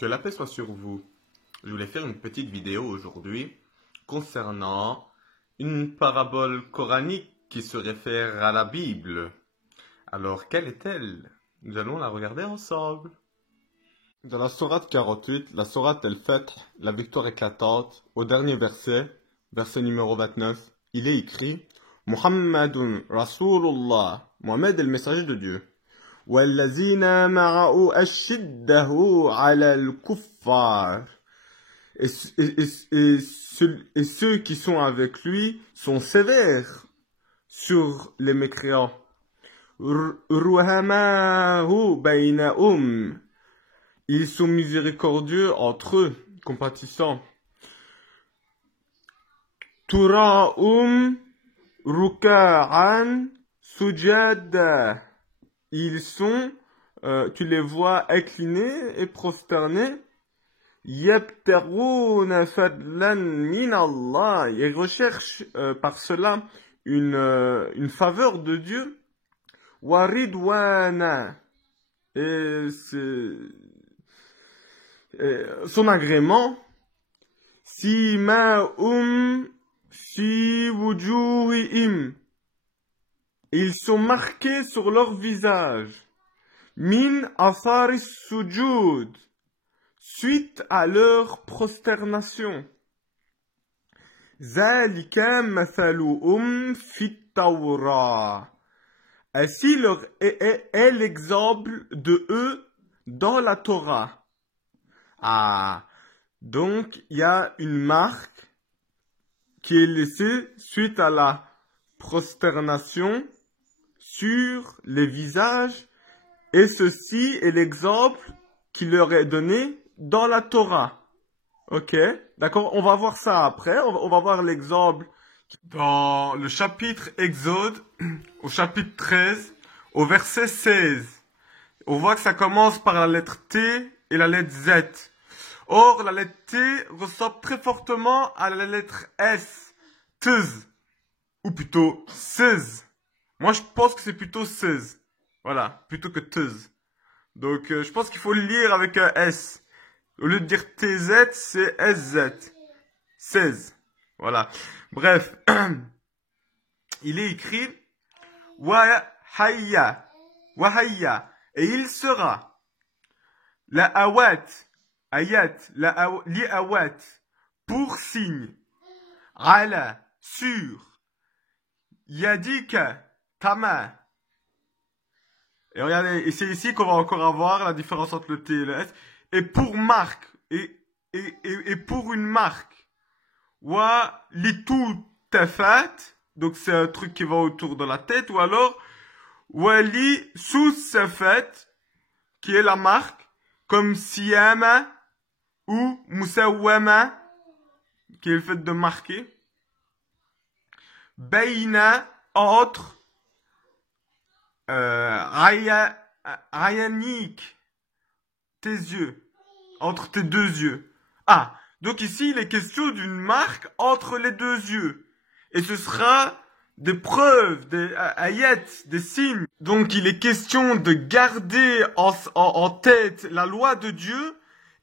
Que la paix soit sur vous. Je voulais faire une petite vidéo aujourd'hui concernant une parabole coranique qui se réfère à la Bible. Alors, quelle est-elle? Nous allons la regarder ensemble. Dans la sourate 48, la sourate El-Fath, la victoire éclatante, au dernier verset, verset numéro 29, il est écrit Muhammadun Rasulullah, Mohammed est le messager de Dieu. وَالَّذِينَ مَعَهُ أَشِدَّهُ عَلَى الْكُفَّارِ et ceux qui sont avec lui sont sévères sur les mécréants. رُحَمَاءُ بَيْنَهُمْ Ils sont miséricordieux entre eux, compatissants. تُرَاهُمْ رُكَّعًا سُجَّدًا Ils sont, tu les vois inclinés et prosternés. يَبْتَغُونَ فَضْلًا مِنَ اللَّهِ Ils recherchent par cela une faveur de Dieu. وَرِضْوَانًا Et son agrément. سِيمَاهُمْ فِي وُجُوهِهِمْ Ils sont marqués sur leur visage. Min athari sujud, suite à leur prosternation. Zalika mathaluhum fit tawra. Ainsi est l'exemple de eux dans la Torah. Ah, donc il y a une marque qui est laissée suite à la prosternation sur les visages, et ceci est l'exemple qui leur est donné dans la Torah. Ok, d'accord, on va voir ça après, on va voir l'exemple dans le chapitre Exode, au chapitre 13, au verset 16. On voit que ça commence par la lettre T et la lettre Z. Or, la lettre T ressemble très fortement à la lettre S, Tz, ou plutôt 16. Moi, je pense que c'est plutôt 16. Voilà, plutôt que Tz. Donc, je pense qu'il faut le lire avec un S. Au lieu de dire TZ, c'est SZ. 16. Voilà. Bref. Il est écrit Wahayya. Wahayya. Et il sera. La awat. Ayat. Li awat. Pour signe. Ala. Sur. Yadika. Tama. Et regardez, et c'est ici qu'on va encore avoir la différence entre le T et le S. Et pour marque, et pour une marque, wa litu tafat, donc c'est un truc qui va autour de la tête, ou alors wali sous safat, qui est la marque, comme siyama ou musawwama, qui est le fait de marquer. Bayna, entre, Rayanik, tes yeux, entre tes deux yeux. Ah, donc ici il est question d'une marque entre les deux yeux. Et ce sera des preuves, des ayats, des signes. Donc il est question de garder en tête la loi de Dieu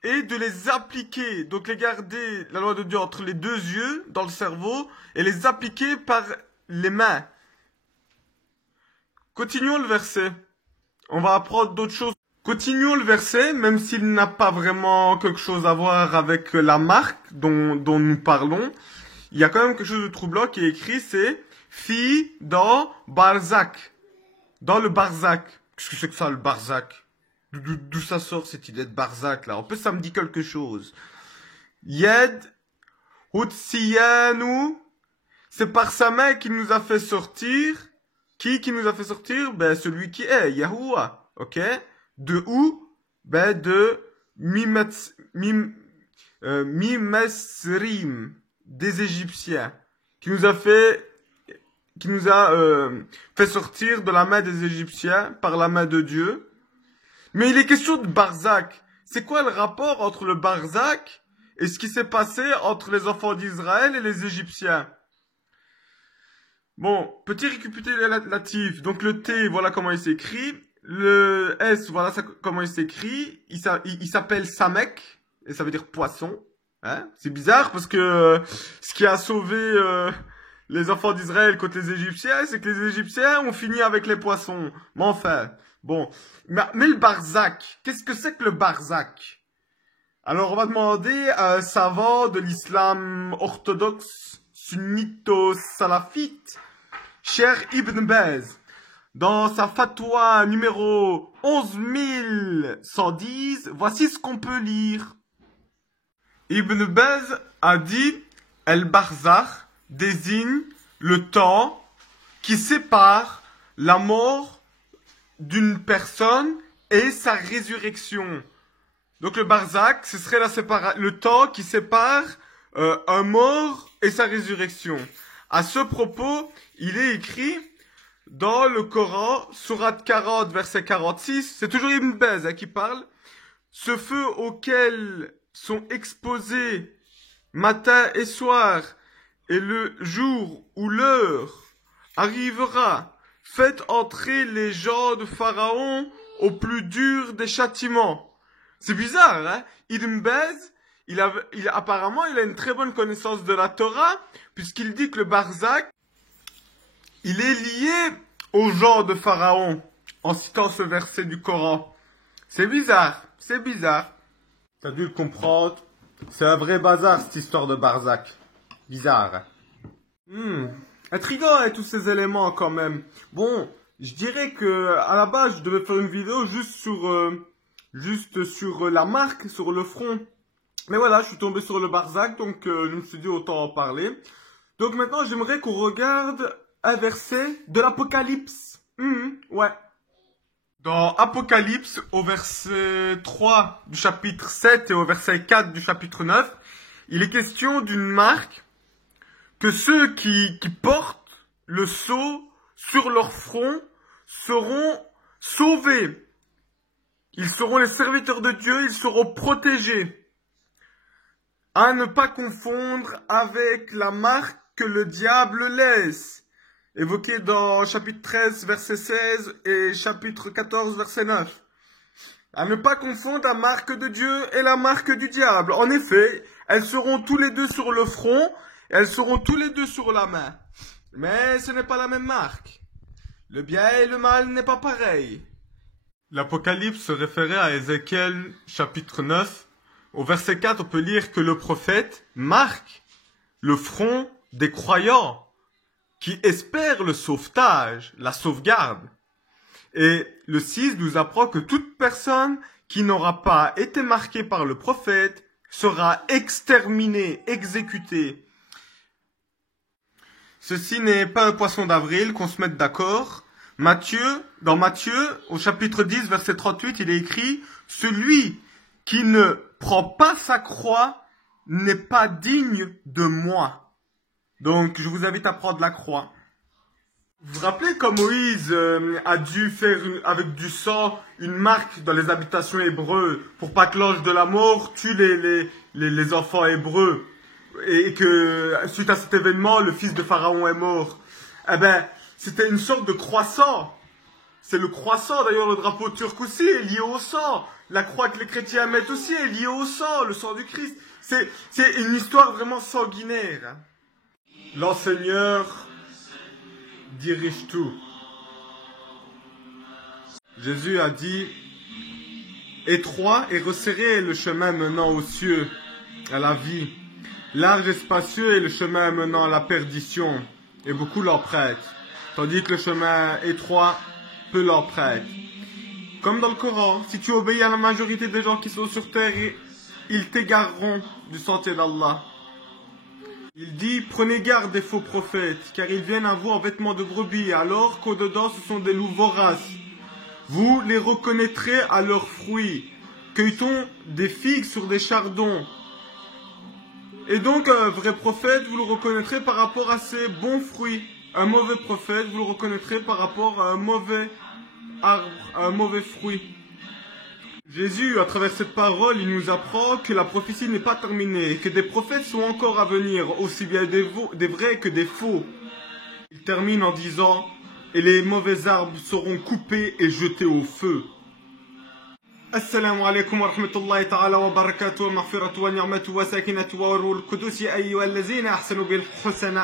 et de les appliquer. Donc les garder, la loi de Dieu, entre les deux yeux, dans le cerveau, et les appliquer par les mains. Continuons le verset. On va apprendre d'autres choses. Continuons le verset, même s'il n'a pas vraiment quelque chose à voir avec la marque dont nous parlons. Il y a quand même quelque chose de troublant qui est écrit, c'est « Fi dans Barzak ». Dans le Barzak. Qu'est-ce que c'est que ça, le Barzak? D'où ça sort cette idée de Barzak, là? En plus, ça me dit quelque chose. Yed Hutsiyanu, c'est par sa main qu'il nous a fait sortir. Qui nous a fait sortir? Ben, celui qui est, Yahuwah. Ok? De où? Ben, de Mimesrim, des Égyptiens. Qui nous a fait sortir de la main des Égyptiens par la main de Dieu. Mais il est question de Barzak. C'est quoi le rapport entre le Barzak et ce qui s'est passé entre les enfants d'Israël et les Égyptiens? Bon, petit récapitulatif. Donc le T, voilà comment il s'écrit. Le S, voilà comment il s'écrit. Il s'appelle Samek, et ça veut dire poisson. Hein? C'est bizarre parce que ce qui a sauvé les enfants d'Israël contre les Égyptiens, c'est que les Égyptiens ont fini avec les poissons. Mais enfin, bon. Mais le Barzakh, qu'est-ce que c'est que le Barzakh? Alors on va demander à un savant de l'islam orthodoxe sunnito-salafite, cher Ibn Baz. Dans sa fatwa numéro 11110, voici ce qu'on peut lire. Ibn Baz a dit « El Barzakh désigne le temps qui sépare la mort d'une personne et sa résurrection. » Donc le Barzakh, ce serait le temps qui sépare un mort et sa résurrection. À ce propos, il est écrit dans le Coran, sourate 40, verset 46, c'est toujours Ibn Baz qui parle, « Ce feu auquel sont exposés matin et soir, et le jour où l'heure arrivera, faites entrer les gens de Pharaon au plus dur des châtiments. » C'est bizarre, hein? Ibn Baz, apparemment, il a une très bonne connaissance de la Torah, puisqu'il dit que le Barzakh, il est lié aux gens de Pharaon, en citant ce verset du Coran. C'est bizarre, c'est bizarre. T'as dû le comprendre. C'est un vrai bazar, cette histoire de Barzakh. Bizarre. Intriguant, hein, tous ces éléments, quand même. Bon, je dirais que, à la base, je devais faire une vidéo juste sur la marque, sur le front. Mais voilà, je suis tombé sur le Barzakh, donc je me suis dit autant en parler. Donc maintenant, j'aimerais qu'on regarde un verset de l'Apocalypse. Ouais. Dans Apocalypse, au verset 3 du chapitre 7 et au verset 4 du chapitre 9, il est question d'une marque que ceux qui portent le sceau sur leur front seront sauvés. Ils seront les serviteurs de Dieu, ils seront protégés. À ne pas confondre avec la marque que le diable laisse, évoquée dans chapitre 13, verset 16 et chapitre 14, verset 9. À ne pas confondre la marque de Dieu et la marque du diable. En effet, elles seront tous les deux sur le front, et elles seront tous les deux sur la main. Mais ce n'est pas la même marque. Le bien et le mal n'est pas pareil. L'Apocalypse se référait à Ézéchiel chapitre 9. Au verset 4, on peut lire que le prophète marque le front des croyants qui espèrent le sauvetage, la sauvegarde. Et le 6 nous apprend que toute personne qui n'aura pas été marquée par le prophète sera exterminée, exécutée. Ceci n'est pas un poisson d'avril, qu'on se mette d'accord. Dans Matthieu, au chapitre 10, verset 38, il est écrit « Celui qui ne prend pas sa croix n'est pas digne de moi. » Donc, je vous invite à prendre la croix. Vous vous rappelez quand Moïse a dû faire avec du sang une marque dans les habitations hébreux pour pas que l'ange de la mort tue les enfants hébreux et que suite à cet événement, le fils de Pharaon est mort. Eh ben, c'était une sorte de croissant. C'est le croissant, d'ailleurs le drapeau turc aussi est lié au sang. La croix que les chrétiens mettent aussi est liée au sang, le sang du Christ. C'est une histoire vraiment sanguinaire. L'enseigneur dirige tout. Jésus a dit « Étroit et resserré est le chemin menant aux cieux, à la vie. Large et spacieux est le chemin menant à la perdition, et beaucoup l'empruntent. Tandis que le chemin étroit, peu l'empruntent. » Comme dans le Coran, si tu obéis à la majorité des gens qui sont sur terre, ils t'égareront du sentier d'Allah. Il dit, prenez garde des faux prophètes, car ils viennent à vous en vêtements de brebis, alors qu'au-dedans ce sont des loups voraces. Vous les reconnaîtrez à leurs fruits. Cueille-t-on des figues sur des chardons? Et donc, un vrai prophète, vous le reconnaîtrez par rapport à ses bons fruits. Un mauvais prophète, vous le reconnaîtrez par rapport à un mauvais arbre, à un mauvais fruit. Jésus, à travers cette parole, il nous apprend que la prophétie n'est pas terminée, que des prophètes sont encore à venir, aussi bien des vrais que des faux. Il termine en disant « et les mauvais arbres seront coupés et jetés au feu. السلام عليكم ورحمة الله تعالى وبركاته، مغفرة ونعمة وسكينة وروح القدس أيها الذين أحسنوا بالحسنى